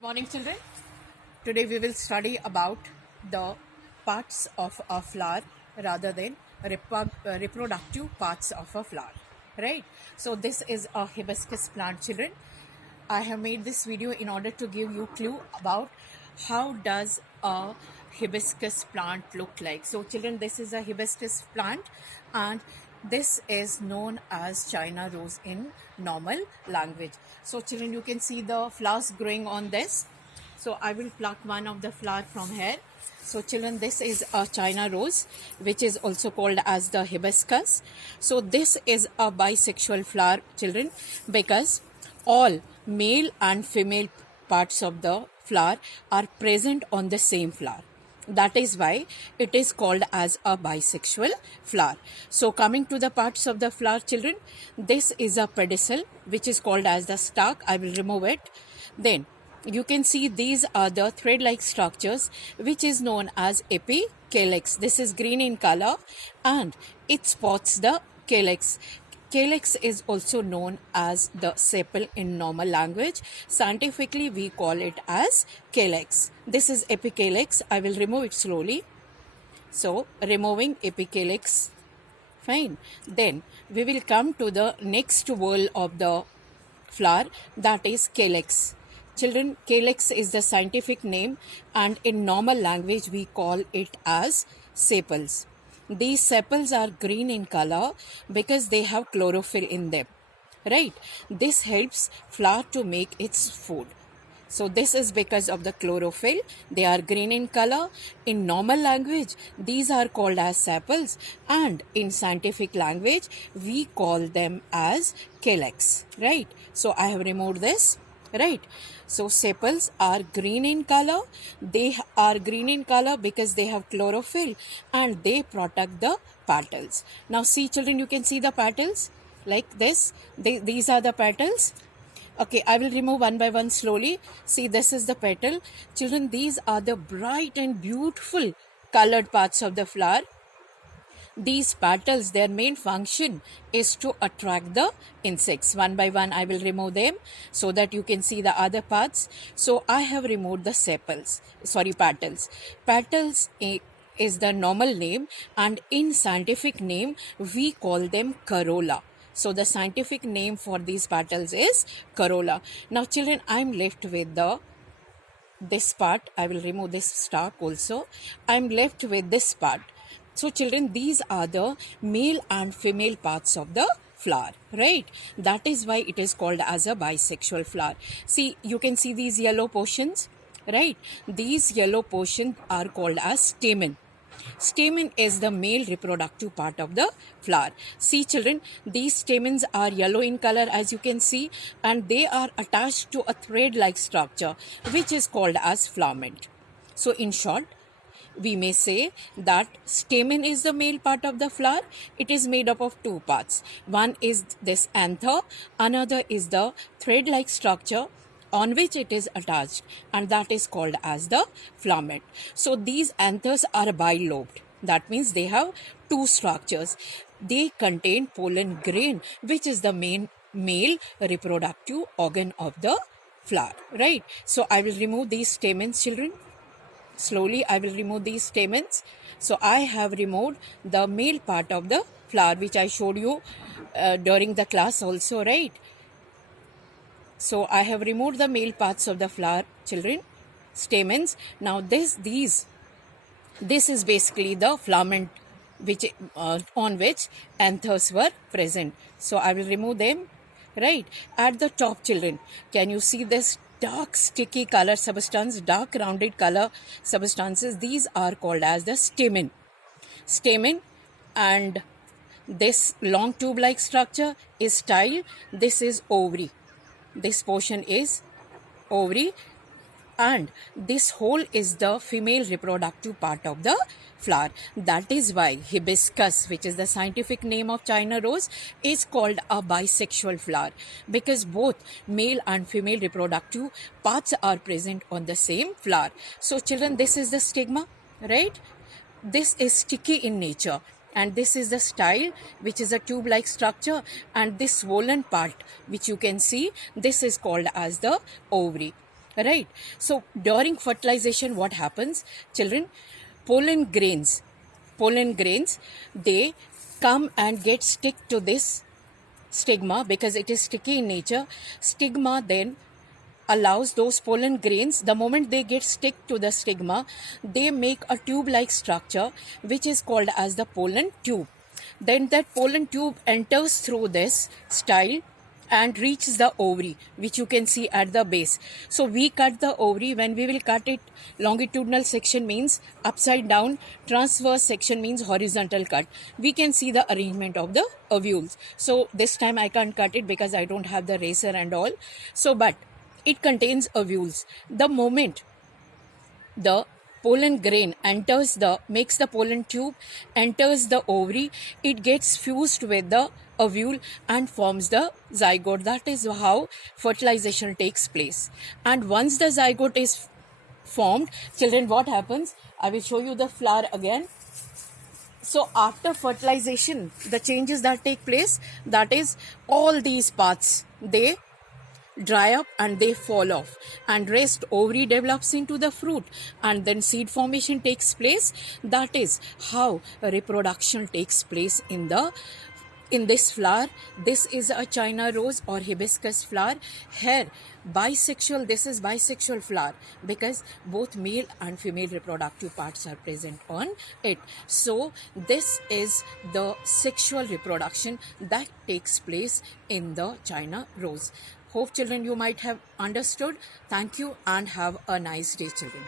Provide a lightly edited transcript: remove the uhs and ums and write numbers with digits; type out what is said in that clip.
Morning, children. Today we will study about the parts of a flower rather than reproductive parts of a flower, right? So this is a hibiscus plant, children. I have made this video in order to give you clue about how does a hibiscus plant look like. So children, this is a hibiscus plant and this is known as China rose in normal language. So children, you can see the flowers growing on this. So I will pluck one of the flower from here. So children, this is a China rose, which is also called as the hibiscus. So this is a bisexual flower, children, because all male and female parts of the flower are present on the same flower. That is why it is called as a bisexual flower. So coming to the parts of the flower, children, this is a pedicel, which is called as the stalk. I will remove it. Then you can see these are the thread-like structures, which is known as epicalyx. This is green in color and it spots the calyx. Calyx is also known as the sepal in normal language. Scientifically, we call it as calyx. This is epicalyx. I will remove it slowly. So, removing epicalyx. Fine. Then, we will come to the next whorl of the flower, that is calyx. Children, calyx is the scientific name and in normal language, we call it as sepals. These sepals are green in color because they have chlorophyll in them, right? This helps flower to make its food. So this is because of the chlorophyll. They are green in color. In normal language, these are called as sepals, and in scientific language, we call them as calyx, right? So I have removed this. Right, so sepals are green in color. They are green in color because they have chlorophyll and they protect the petals. Now see, children, you can see the petals like this. These are the petals. Okay, I will remove one by one slowly. See, this is the petal. Children, these are the bright and beautiful colored parts of the flower. These petals, their main function is to attract the insects. One by one, I will remove them so that you can see the other parts. So I have removed the petals. Petals is the normal name, and in scientific name, we call them corolla. So the scientific name for these petals is corolla. Now children, I'm left with this part. I will remove this stalk also. I'm left with this part. So children, these are the male and female parts of the flower, right? That is why it is called as a bisexual flower. See, you can see these yellow portions, right? These yellow portions are called as stamen. Stamen is the male reproductive part of the flower. See children, these stamens are yellow in color, as you can see, and they are attached to a thread-like structure, which is called as filament. So in short, we may say that stamen is the male part of the flower. It is made up of two parts. One is this anther, another is the thread-like structure on which it is attached, and that is called as the filament. So these anthers are bilobed. That means they have two structures. They contain pollen grain, which is the main male reproductive organ of the flower, right? So I will remove these stamens, children. Slowly, I will remove these stamens. So I have removed the male part of the flower, which I showed you during the class also, right? So I have removed the male parts of the flower, children, stamens. Now this is basically the filament which on which anthers were present. So I will remove them, right? At the top, children, can you see this dark sticky color substance, dark rounded color substances? These are called as the stamen. Stamen, and this long tube-like structure is style. This is ovary. This portion is ovary, and this whole is the female reproductive part of the flower. That is why hibiscus, which is the scientific name of China rose, is called a bisexual flower, because both male and female reproductive parts are present on the same flower. So children, this is the stigma, right? This is sticky in nature, and this is the style, which is a tube-like structure, and this swollen part which you can see, this is called as the ovary. right? So during fertilization, what happens, children? Pollen grains, they come and get stick to this stigma because it is sticky in nature. Stigma then allows those pollen grains, the moment they get stick to the stigma, they make a tube like structure which is called as the pollen tube. Then that pollen tube enters through this style and reaches the ovary, which you can see at the base. So we cut the ovary. When we will cut it, longitudinal section means upside down, transverse section means horizontal cut. We can see the arrangement of the ovules. So this time I can't cut it because I don't have the razor and all. So but it contains ovules. The moment the pollen grain makes the pollen tube, enters the ovary, it gets fused with the ovule and forms the zygote. That is how fertilization takes place. And once the zygote is formed, children, what happens? I will show you the flower again. So after fertilization, the changes that take place, that is all these parts, they dry up and they fall off, and rest ovary develops into the fruit, and then seed formation takes place. That is how reproduction takes place in this flower. This is a China rose or hibiscus flower. Here bisexual, this is bisexual flower because both male and female reproductive parts are present on it. So this is the sexual reproduction that takes place in the China rose. Hope, children, you might have understood. Thank you and have a nice day, children.